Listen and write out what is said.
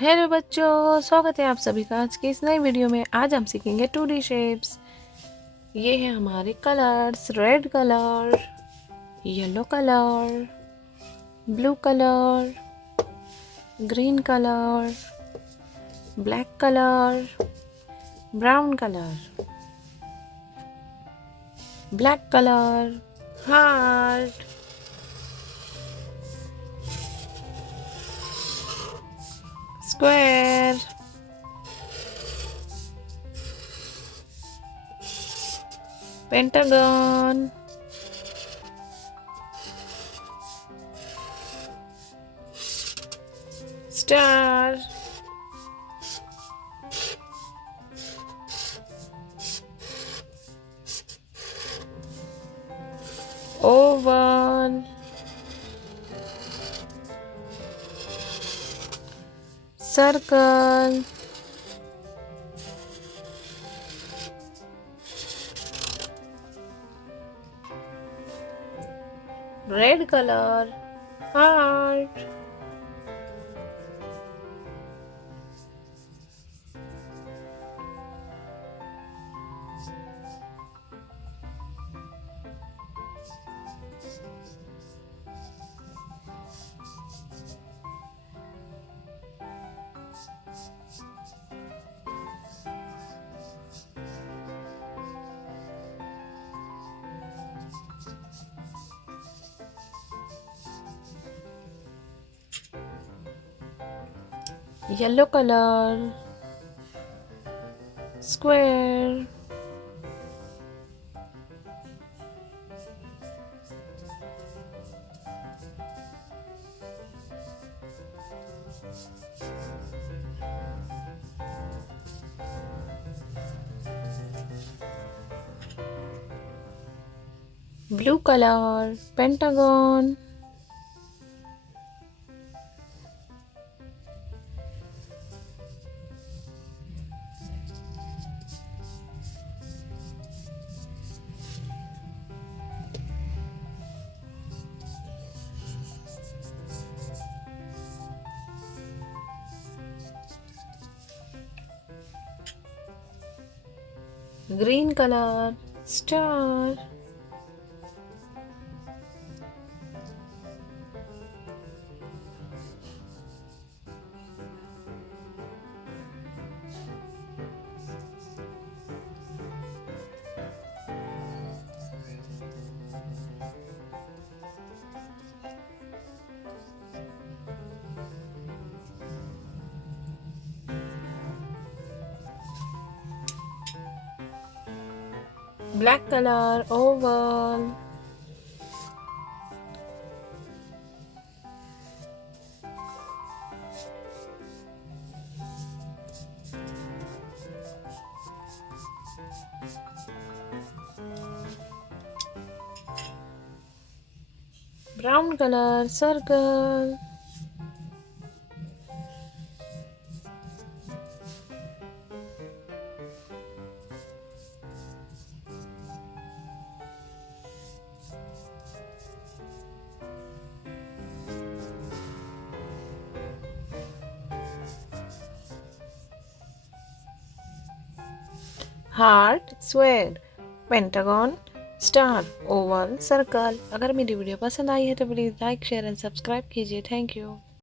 Hello बच्चों, स्वागत है आप सभी का आज की इस नई वीडियो में। आज हम सीखेंगे 2D शेप्स। ये है हमारे colours, red colour, yellow colour, blue colour, green colour, black colour, brown colour, black colour, heart, square, pentagon, star, oval, circle, red color, heart, yellow color, square, blue color, pentagon, green color, star, black color, oval, brown color, circle, heart, square, pentagon, star, oval, circle. अगर मेरी video पसंद आई है तो please like, share and subscribe कीजिए। Thank you.